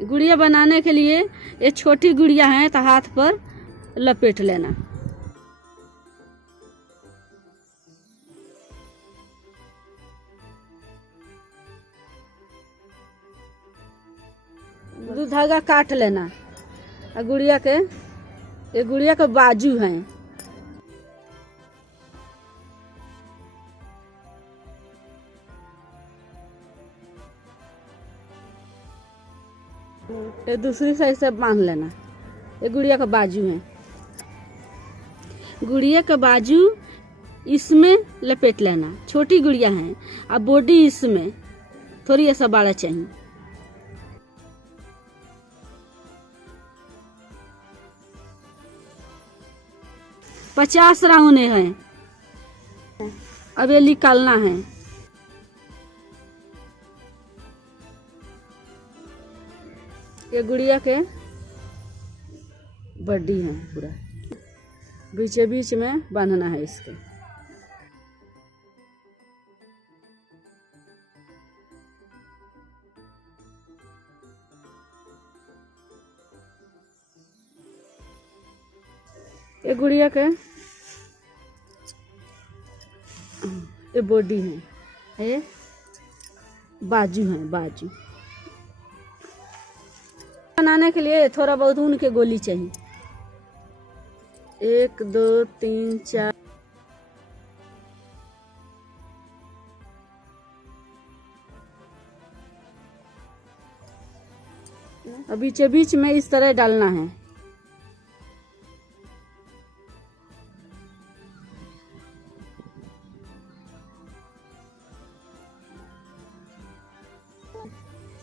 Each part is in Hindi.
गुड़िया बनाने के लिए ये छोटी गुड़िया है तो हाथ पर लपेट लेना। दो धागा काट लेना और गुड़िया के ये गुड़िया के बाजू हैं। ये दूसरी साइड से बांध लेना। ये गुड़िया का बाजू है, गुड़िया का बाजू इसमें लपेट लेना। छोटी गुड़िया है अब बॉडी इसमें थोड़ी ऐसा बड़ा चाहिए। पचास राउंड है। अब ये निकालना है। ये गुड़िया के बॉडी है पूरा, बीचे बीच में बांधना है इसके। ये गुड़िया के ये बॉडी है, ये बाजू है। बाजू बनाने के लिए थोड़ा बहुत ऊन के गोली चाहिए। 1 2 3 4 अब बीचे बीच में इस तरह डालना है।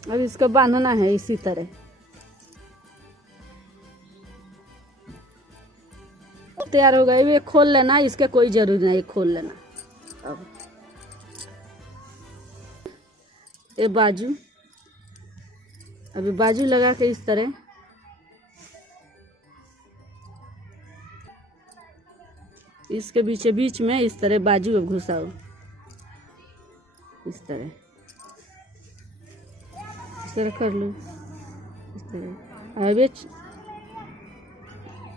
अब इसको बांधना है इसी तरह। तैयार हो गए। ये खोल लेना, इसके कोई जरूरी नहीं, खोल लेना। अब ये बाजू, अभी बाजू लगा के इस तरह इसके बीचे बीच में इस तरह बाजू अब घुसाओ। इस तरह कर लो। इस तरह अब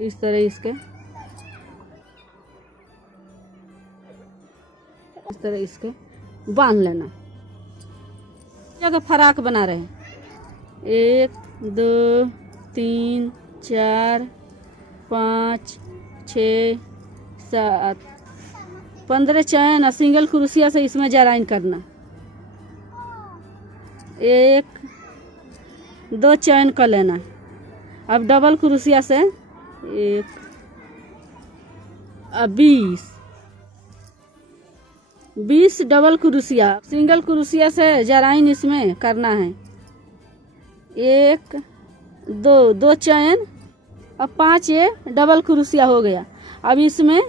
इस तरह इसके इस तरह इसके बांध लेना। जगह फराक बना रहे हैं। 1 2 3 4 5 6 7 15 चैन सिंगल क्रोशिया से इसमें जराइन करना। 1 2 चैन कर लेना। अब डबल क्रोशिया से 1 अब 20 डबल क्रोशिया। सिंगल क्रोशिया से जराइन इसमें करना है। 1 2 चैन। अब 5 ये डबल क्रोशिया हो गया। अब इसमें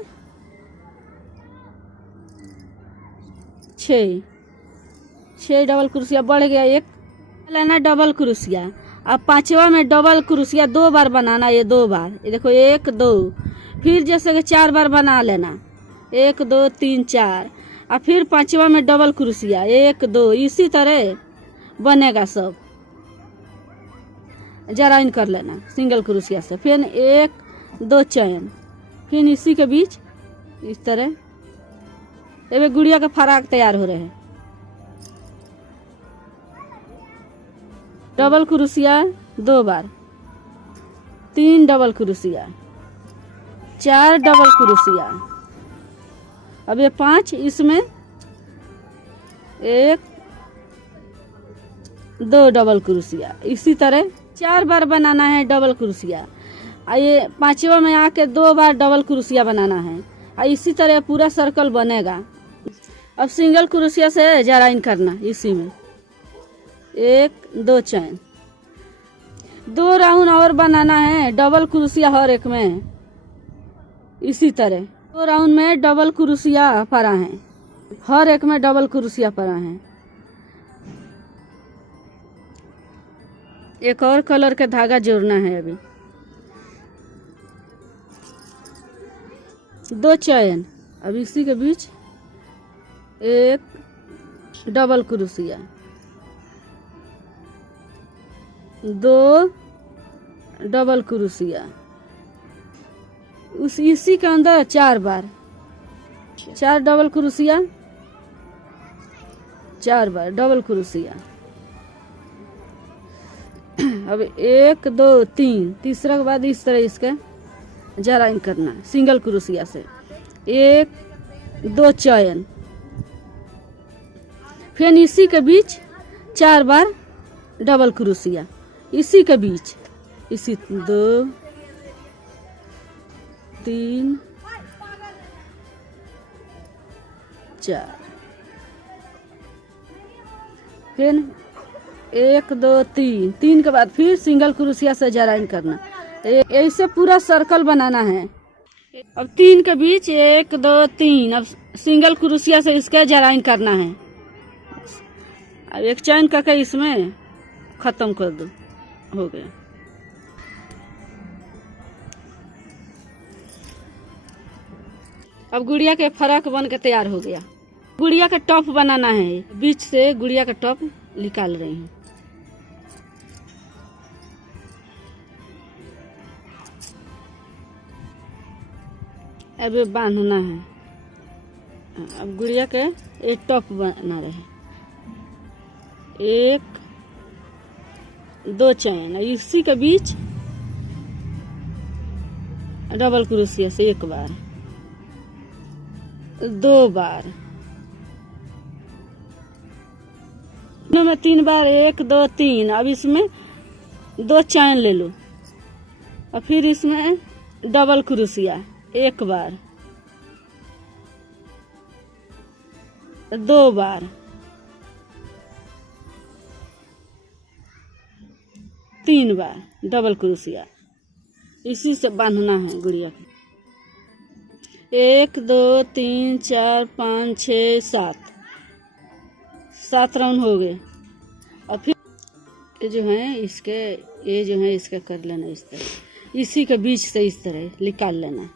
6 डबल क्रोशिया बढ़ गया। 1 लेना डबल क्रोशिया। अब 5वां में डबल क्रोशिया 2 बार बनाना। ये 2 बार, ये देखो 1 2, फिर जैसे कि 4 बार बना लेना। 1 2 3 4 और फिर 5वां में डबल क्रोशिया 1 2। इसी तरह बनेगा सब। जराइन कर लेना सिंगल क्रोशिया से। फिर 1 2 चैन, फिर इसी के बीच इस तरह। ये गुड़िया का फराक तैयार हो रहे हैं। डबल क्रोशिया 2 बार, 3 डबल क्रोशिया, 4 डबल क्रोशिया। अब ये 5 इसमें 1 2 डबल क्रोशिया। इसी तरह 4 बार बनाना है डबल क्रोशिया। और ये 5वां में आके 2 बार डबल क्रोशिया बनाना है। और इसी तरह पूरा सर्कल बनेगा। अब सिंगल क्रोशिया से जराइन करना। इसी में 1 2 चैन। 2 राउंड और बनाना है डबल क्रोशिया हर एक में। इसी तरह 2 राउंड में डबल क्रोशिया पड़ा है। हर एक में डबल क्रोशिया पड़ा है। एक और कलर का धागा जोड़ना है। अभी 2 चैन। अब इसी के बीच 1 डबल क्रोशिया, 2 डबल क्रोशिया, इसी के अंदर 4 बार, 4 डबल क्रोशिया, 4 बार डबल क्रोशिया। अब 1 2 3, तीसरा के बाद इस तरह इसके जॉइन करना सिंगल क्रोशिया से, 1 2 चैन, फिर इसी के बीच 4 बार डबल क्रोशिया, इसी के बीच, इसी 2 3 4, फिर 1 2 3, 3 के बाद फिर सिंगल क्रोशिया से जॉइन करना, ऐसे पूरा सर्कल बनाना है। अब 3 के बीच 1 2 3, अब सिंगल क्रोशिया से इसका जॉइन करना है। अब एक चैन करके इसमें खत्म कर दो, हो गया। अब गुड़िया के फराक बन के तैयार हो गया। गुड़िया का टॉप बनाना है, बीच से गुड़िया का टॉप निकाल रही हूँ। अब बांधना है। अब गुड़िया के एक टॉप बना रहे, 1 2 चैन, इसी के बीच डबल क्रोशिया से 1 बार, 2 बार, में 3 बार, 1 2 3। अब इसमें 2 चैन ले लो और फिर इसमें डबल क्रोशिया 1 बार, 2 बार, 3 बार डबल क्रोशिया, इसी से बांधना है गुड़िया को। 1 2 3 4 5 6 7, 7 राउंड हो गए। और फिर ये जो है इसके, ये जो है इसका कर लेना इस तरह, इसी के बीच से इस तरह निकाल लेना,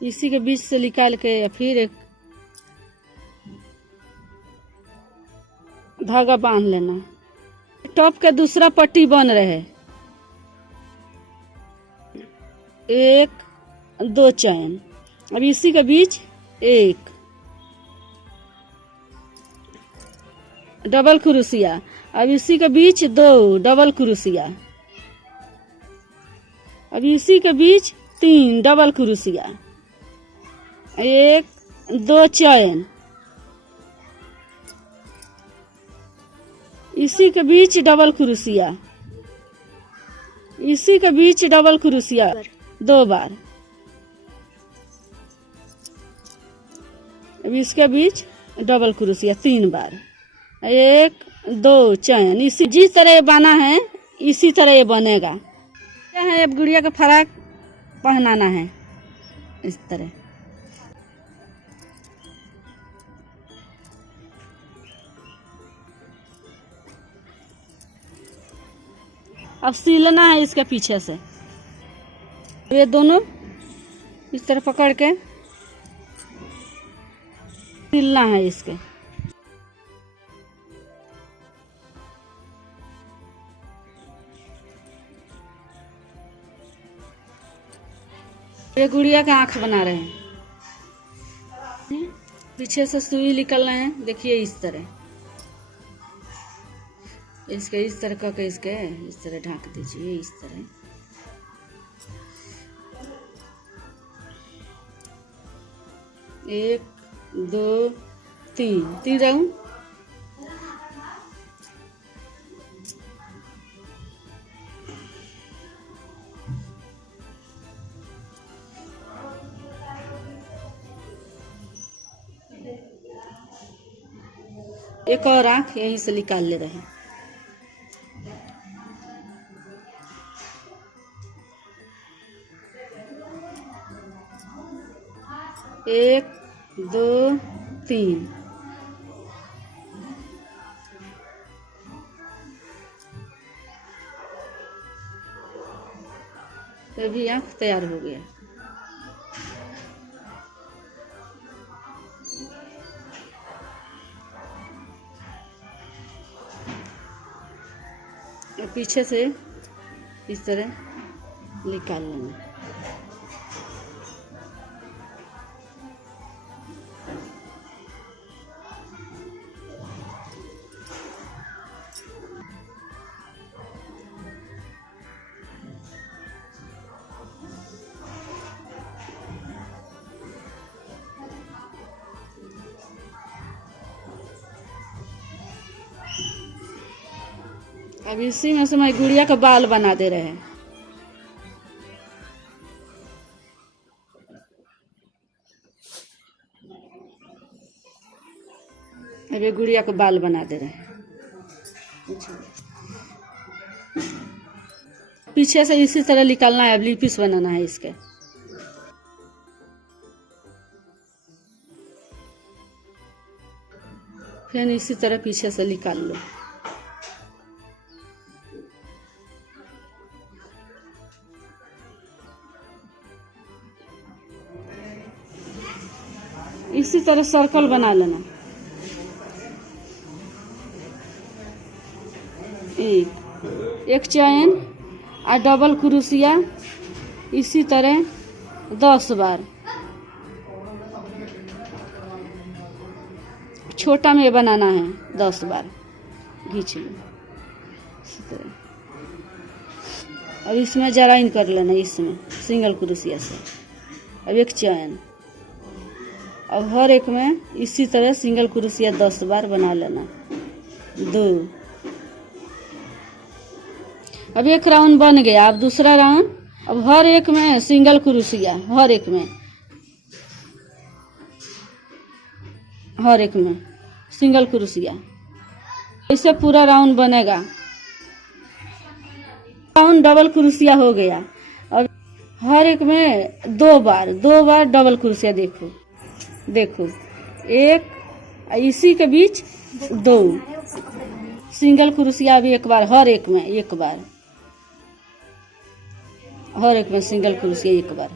इसी के बीच से निकाल के फिर एक धागा बांध लेना। टॉप का दूसरा पट्टी बन रहे, 1 2 चैन, अब इसी के बीच 1 डबल क्रोशिया, अब इसी के बीच 2 डबल क्रोशिया, अब इसी के बीच 3 डबल क्रोशिया, 1 2 चैन, इसी के बीच डबल क्रोशिया, इसी के बीच डबल क्रोशिया 2 बार, अब इसके बीच डबल क्रोशिया 3 बार, 1 2 चैन, इसी जिस तरह बना है इसी तरह ये बनेगा। क्या है, अब गुड़िया का फराक पहनाना है इस तरह। अब सिलना है इसके पीछे से, ये दोनों इस तरह पकड़ के सिलना है इसके। ये गुड़िया का आँख बना रहे हैं, पीछे से सुई निकलना है, देखिए इस तरह, इसके इस तरह करके इसके इस तरह ढाक दीजिए, इस तरह। एक 2 3 राउंड, एक और आँख यहीं से निकाल ले रहे हैं। एक 2 3, ये भी आँख तैयार हो गया। पीछे से इस तरह निकाल लेना। अब इसी में से मैं गुड़िया का बाल बना दे रहे हैं। अब ये गुड़िया का बाल बना दे रहे हैं। पीछे से इसी तरह निकालना है। अब लिपीस बनाना है इसके। फिर इसी तरह पीछे से निकाल लो। इसी तरह सर्कल बना लेना। एक चैन और डबल क्रोशिया इसी तरह 10 बार। छोटा में बनाना है 10 बार। खींच लो इसी तरह। अब इसमें जराइन कर लेना, इसमें सिंगल क्रोशिया से। अब एक चैन। अब हर एक में इसी तरह सिंगल क्रोशिया 10 बार बना लेना। 2। अब एक राउंड बन गया। अब दूसरा राउंड। अब हर एक में सिंगल क्रोशिया, हर एक में सिंगल क्रोशिया। इससे पूरा राउंड बनेगा। राउंड डबल क्रोशिया हो गया। अब हर एक में 2 बार डबल क्रोशिया। देखो 1, इसी के बीच 2 सिंगल क्रोशिया। भी एक बार हर एक में, एक बार हर एक में सिंगल क्रोशिया एक बार।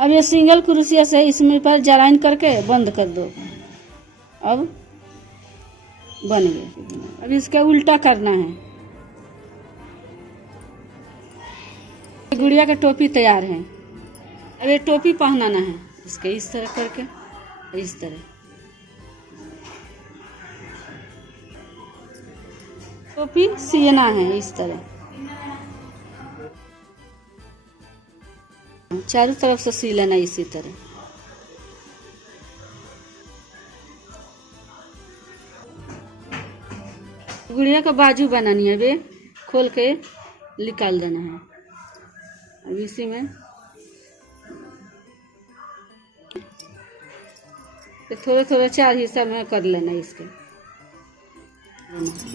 अब ये सिंगल क्रोशिया से इसमें पर जराइन करके बंद कर दो। अब बन गया। अब इसका उल्टा करना है। गुड़िया का टोपी तैयार है। अब ये टोपी पहनाना है इसके। इस तरह करके, इस तरह टोपी सियना है। इस तरह चारों तरफ से सी लेना। इसी तरह गुड़िया का बाजू बनानी है। वे खोल के निकाल देना है। अब इसी में थोड़ा थोड़ा 4 हिस्सा में कर लेना। इसके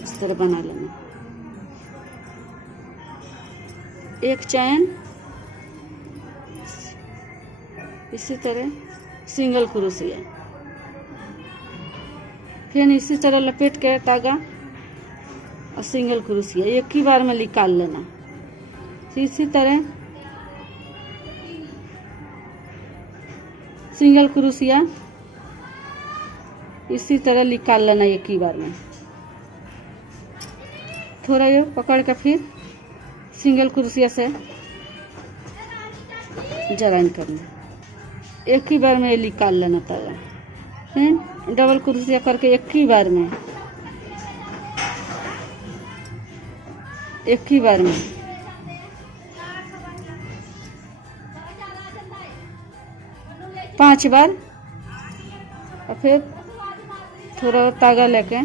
इस तरह बना लेना। एक चैन इसी तरह सिंगल क्रोशिया। फिर इसी तरह लपेट के धागा और सिंगल क्रोशिया एक ही बार में निकाल लेना। इसी तरह सिंगल क्रोशिया इसी तरह निकाल लेना एक ही बार में। थोड़ा ये पकड़ के फिर सिंगल क्रोशिया से जराइन करना। एक ही बार में निकाल लेना तागा। फिर डबल क्रोशिया करके एक ही बार में 5 बार। और फिर थोड़ा तागा लेके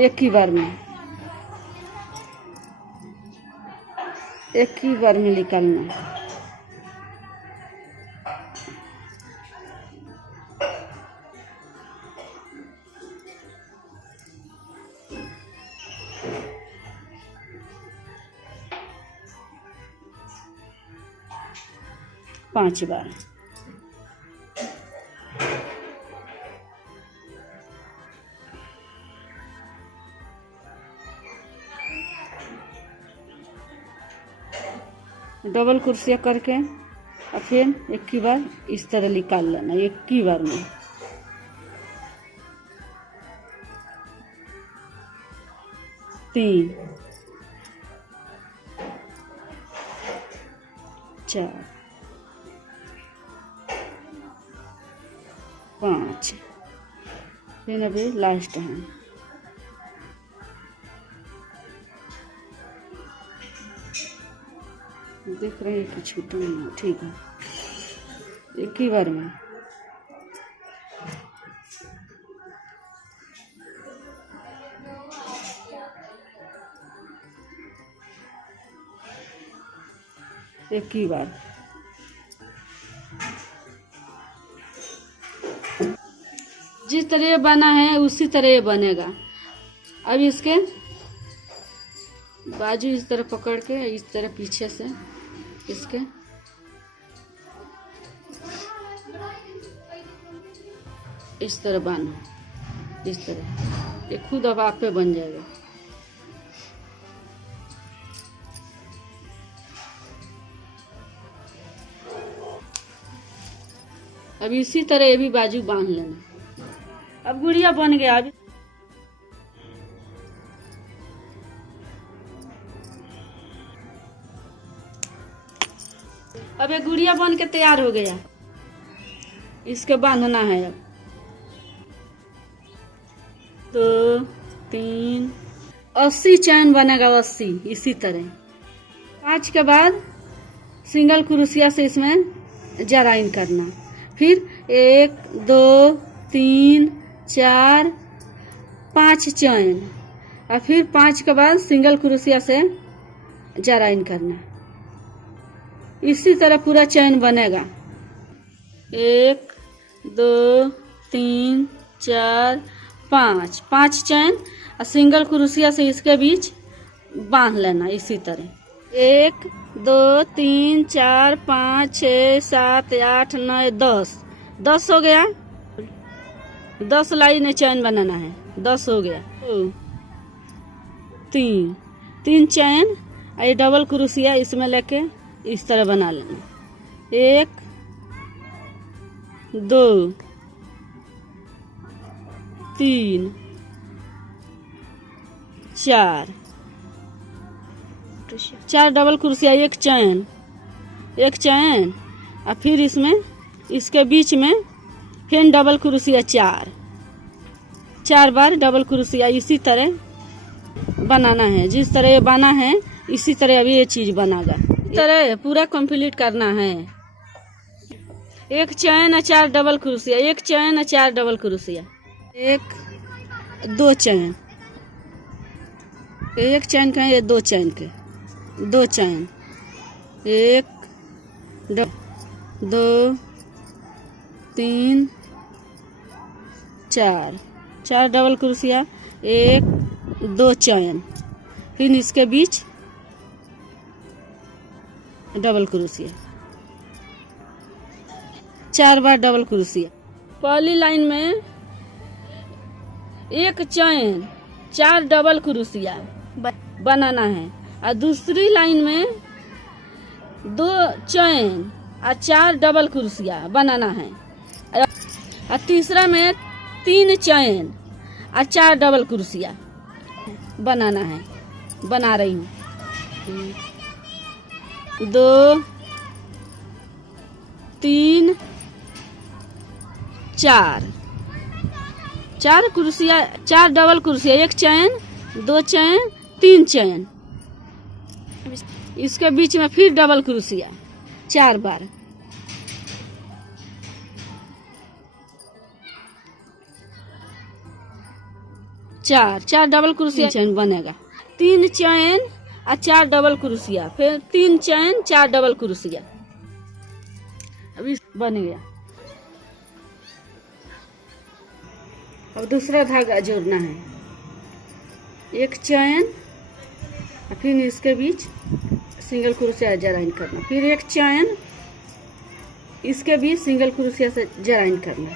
एक ही बार में निकालना। पांच बार। डबल कुर्सियाँ करके और फिर एक ही बार इस तरह निकाल लेना, एक ही बार में। 3 4 5। फिर अभी लास्ट है। देख रहे हैं कि छूटा नहीं, ठीक है, एक ही बार में। एक ही बार। जिस तरह बना है उसी तरह बनेगा। अब इसके बाजू इस तरह पकड़ के इस तरह पीछे से इसके इस तरह बांधो, इस तरह ये खुद अब आप पे बन जाएगा। अब इसी तरह ये भी बाजू बांध लेना। अब गुड़िया बन गया। अब ये गुड़िया बन के तैयार हो गया। इसके बांधना है। अब 2 3 80 चैन बनेगा, 80 इसी तरह। 5 के बाद सिंगल क्रोशिया से इसमें जराइन करना। फिर 1 2 3 4 5 चैन, और फिर 5 के बाद सिंगल क्रोशिया से जराइन करना। इसी तरह पूरा चैन बनेगा। 1 2 3 4 5 5 चैन, और सिंगल क्रोशिया से इसके बीच बांध लेना इसी तरह। 1 2 3 4 5 6 7 8 9 10 10 हो गया। 10 लाइन चैन बनाना है। 10 हो गया। 3 चैन, ये डबल क्रोशिया इसमें लेके इस तरह बना लेना। 1 2 3 4 डबल क्रोशिया, एक चैन, और फिर इसमें इसके बीच में फिर डबल क्रोशिया 4 बार डबल क्रोशिया इसी तरह बनाना है। जिस तरह ये बना है इसी तरह अभी ये चीज बनेगा। इस तरह पूरा कंप्लीट करना है। एक चैन और 4 डबल क्रोशिया, एक चैन और 4 डबल क्रोशिया, 1 2 चैन, एक चैन का ये 2 चैन के 2 चैन, 1 2 3 4 डबल क्रोशिया, 1 2 चैन, फिर इसके बीच डबल क्रोशिया, 4 बार डबल क्रोशिया। पहली लाइन में एक चैन 4 डबल क्रोशिया बनाना है, और दूसरी लाइन में 2 चैन और 4 डबल क्रोशिया बनाना है, और तीसरा में 3 चैन और 4 डबल क्रोशिया बनाना है। बना रही हूँ। 2 3 4 क्रोशिया, 4 डबल क्रोशिया, एक चैन, 2 चैन, 3 चैन, इसके बीच में फिर डबल क्रोशिया 4 बार। चार डबल क्रोशिया चैन बनेगा। 3 चैन और 4 डबल क्रोशिया, फिर 3 चैन 4 डबल क्रोशिया, अभी बन गया। अब दूसरा धागा जोड़ना है। एक चैन, फिर इसके बीच सिंगल क्रोशिया जॉइन करना, फिर एक चैन, इसके बीच सिंगल क्रोशिया से जॉइन करना,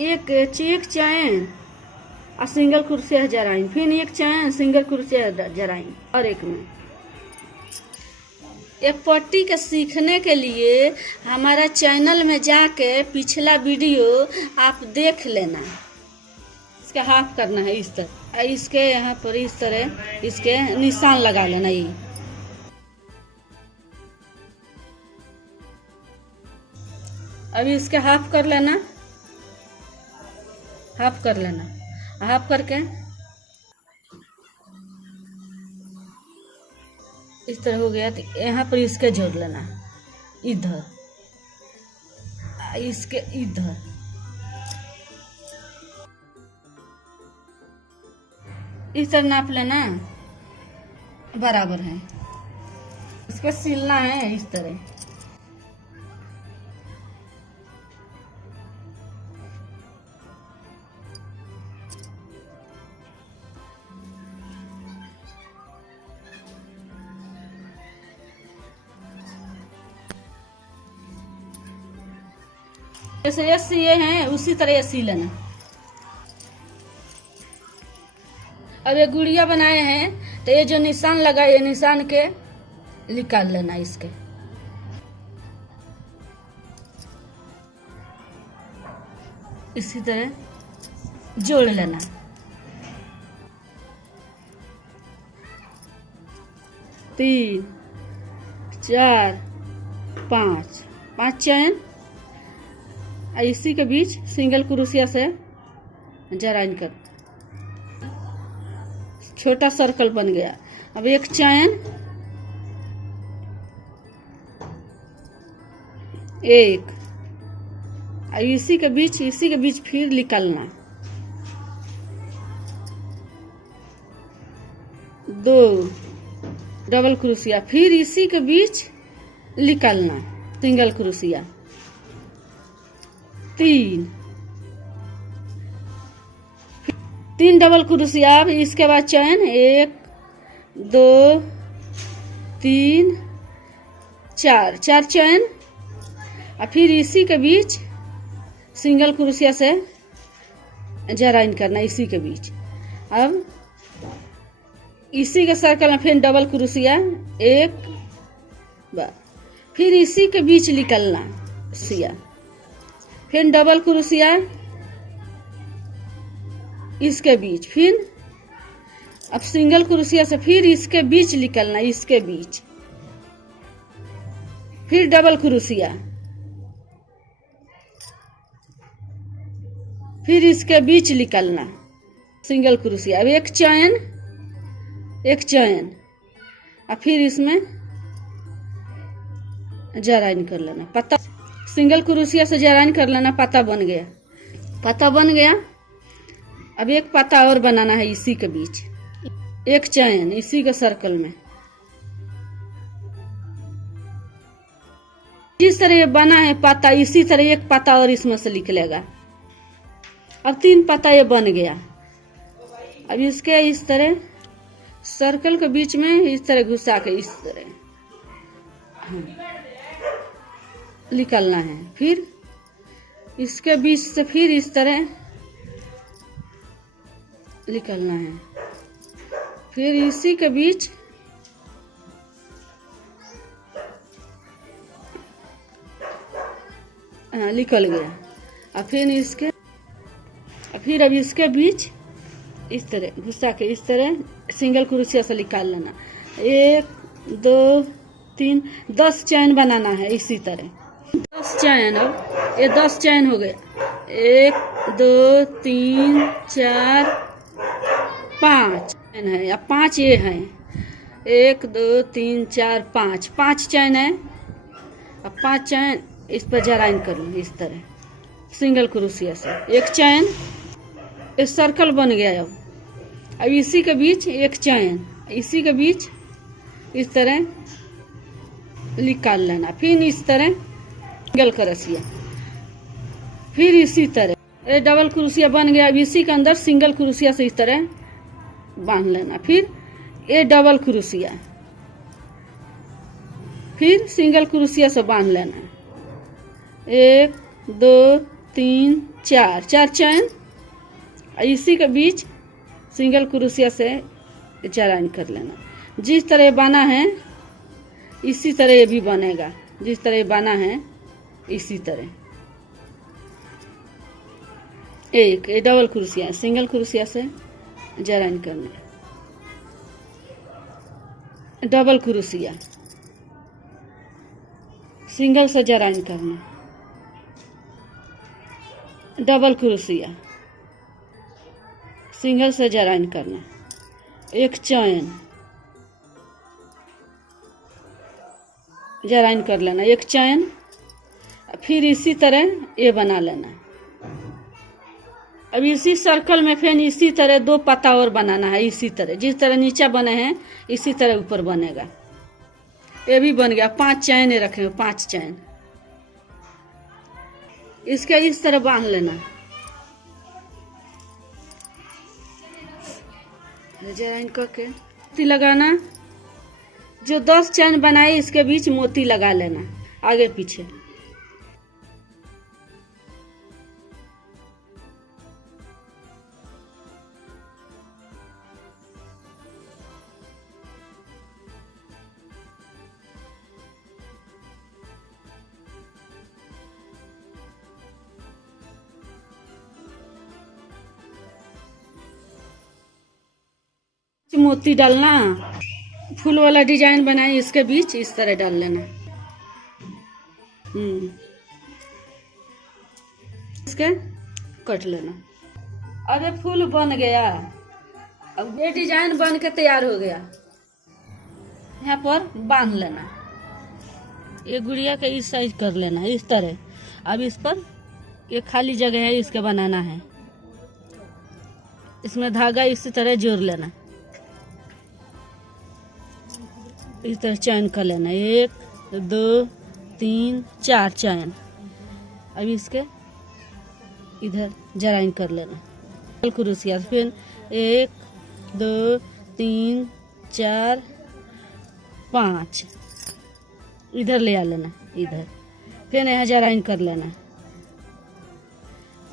एक चैन और सिंगल क्रोशिया जॉइन, फिर एक चैन सिंगल क्रोशिया जॉइन, और एक में। ये पट्टी के सीखने के लिए हमारा चैनल में जाके पिछला वीडियो आप देख लेना। इसके हाफ करना है इस तरह, इसके यहाँ पर इस तरह इसके निशान लगा लेना। ये अभी इसके हाफ कर लेना, हाफ कर लेना। हाफ करके इस तरह हो गया, तो यहाँ पर इसके जोड़ लेना, इधर इसके इधर इस तरह नाप लेना, बराबर है। इसको सिलना है इस तरह। जैसे ये सिए हैं उसी तरह ये सी लेना। अब ये गुड़िया बनाए हैं तो ये जो निशान लगा ये निशान के निकाल लेना, इसके इसी तरह जोड़ लेना। तीन, चार, पाँच, 5 चैन। इसी के बीच सिंगल क्रोशिया से जॉइन कर, छोटा सर्कल बन गया। अब एक चैन, एक, इसी के बीच फिर निकालना, 2 डबल क्रोशिया, फिर इसी के बीच निकालना सिंगल क्रोशिया, 3 डबल क्रोशिया। अब इसके बाद चैन 1 2 3 4 चैन, और फिर इसी के बीच सिंगल क्रोशिया से जॉइन करना इसी के बीच। अब इसी के सर्कल में फिर डबल क्रोशिया 1 बार, फिर इसी के बीच निकलना सिया, फिर डबल क्रोशिया इसके बीच, फिर अब सिंगल क्रोशिया से फिर इसके बीच निकलना, इसके बीच, फिर डबल क्रोशिया, फिर इसके बीच निकलना सिंगल क्रोशिया। अब एक चैन, और फिर इसमें जॉइन कर लेना, पत्ता सिंगल क्रोशिया से जॉइन कर लेना, पत्ता बन गया। अब एक पत्ता और बनाना है इसी के बीच, एक चैन इसी के सर्कल में। जिस तरह ये बना है पत्ता, इसी तरह एक पत्ता और इसमें से निकलेगा। अब 3 पत्ता ये बन गया। अब इसके इस तरह सर्कल के बीच में इस तरह घुसा के इस तरह निकलना है, फिर इसके बीच से फिर इस तरह निकलना है, फिर इसी के बीच निकल गया। और फिर अब इसके बीच इस तरह घुसा के इस तरह सिंगल क्रोशिया से निकाल लेना। 1 2 3 10 चैन बनाना है इसी तरह, 10 चैन। अब ये 10 चैन हो गए, 1 2 3 4 5 चैन है, अब 5 ये हैं, 1 2 3 4 5 चैन है। अब 5 चैन इस पर जॉइन कर लूँ इस तरह सिंगल क्रोशिया से, एक चैन, एक सर्कल बन गया। अब इसी के बीच एक चैन, इसी के बीच इस तरह निकाल लेना, फिर इस तरह सिंगल क्रोशिया, फिर इसी तरह ये डबल क्रोशिया बन गया। अब इसी के अंदर सिंगल क्रोशिया से इस तरह बांध लेना, फिर ये डबल क्रोशिया, फिर सिंगल क्रोशिया से बांध लेना, 1 2 3 4 चैन, इसी के बीच सिंगल क्रोशिया से जॉइन कर लेना। जिस तरह बना है इसी तरह ये भी बनेगा, जिस तरह बना है इसी तरह। एक ये डबल कुर्सियाँ, सिंगल कुर्सिया से जॉइन करना, डबल कुर्सिया, सिंगल से जॉइन करना, डबल कुर्सिया, सिंगल से जॉइन करना, एक चैन जॉइन कर लेना, एक चैन, फिर इसी तरह ये बना लेना। अब इसी सर्कल में फिर इसी तरह 2 पत्ता और बनाना है, इसी तरह जिस तरह नीचे बने हैं इसी तरह ऊपर बनेगा। ये भी बन गया, 5 चैन रखेंगे, 5 चैन। इसके इस तरह बांध लेना, जॉइन करके मोती लगाना। जो 10 चैन बनाए इसके बीच मोती लगा लेना आगे पीछे। मोती डालना, फूल वाला डिजाइन बनाए इसके बीच इस तरह डाल लेना। इसके कट लेना। अब ये फूल बन गया, अब ये डिजाइन बन के तैयार हो गया। यहाँ पर बांध लेना, ये गुड़िया के इस साइज कर लेना इस तरह। अब इस पर ये खाली जगह है, इसके बनाना है। इसमें धागा इसी तरह जोड़ लेना, इस तरह चैन कर लेना, 1 2 3 4 चैन। अब इसके इधर जॉइन कर लेना कुर्सिया, फिर 1 2 3 4 5 इधर ले आ लेना, इधर फिर यहाँ जॉइन कर लेना,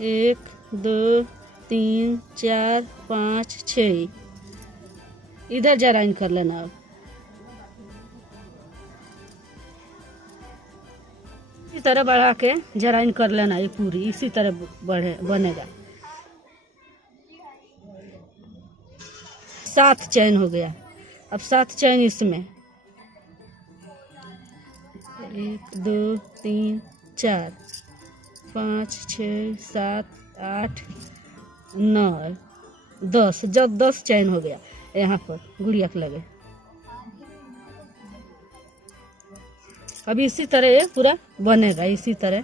1 2 3 4 5 6 इधर जॉइन कर लेना। अब इसी तरह बढ़ा के जॉइन कर लेना, ये पूरी इसी तरह बनेगा। 7 चैन हो गया। अब 7 चैन इसमें 1 2 3 4 5 6 7 8 9 10, जब 10 चैन हो गया यहाँ पर गुड़िया के लगे। अब इसी तरह ये पूरा बनेगा, इसी तरह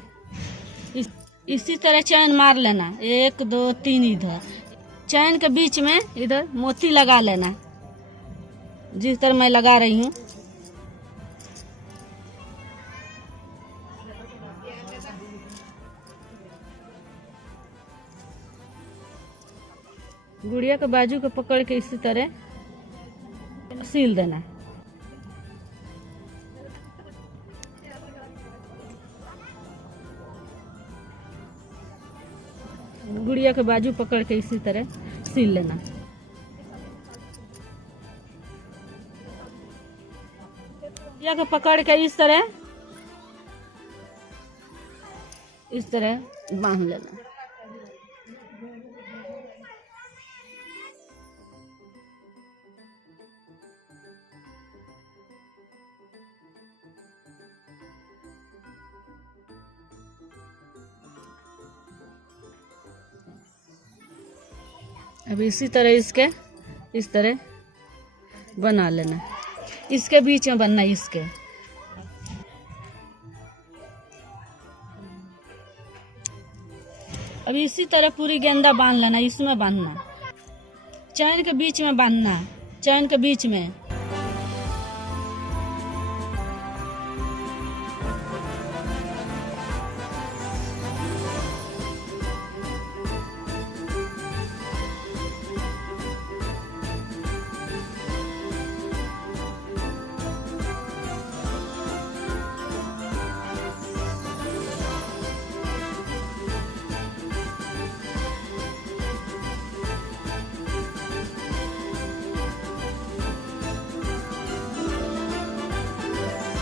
इसी तरह चैन मार लेना, 1 2 3 इधर चैन के बीच में इधर मोती लगा लेना, जिस तरह मैं लगा रही हूँ। गुड़िया के बाजू को पकड़ के इसी तरह सील देना। गुड़िया के बाजू पकड़ के इसी तरह सील लेना। गुड़िया को पकड़ के इस तरह बांध लेना। अब इसी तरह इसके इस तरह बना लेना, इसके बीच में बनना, इसके अब इसी तरह पूरी गेंदा बांध लेना, इसमें बांधना, चैन के बीच में बांधना, चैन के बीच में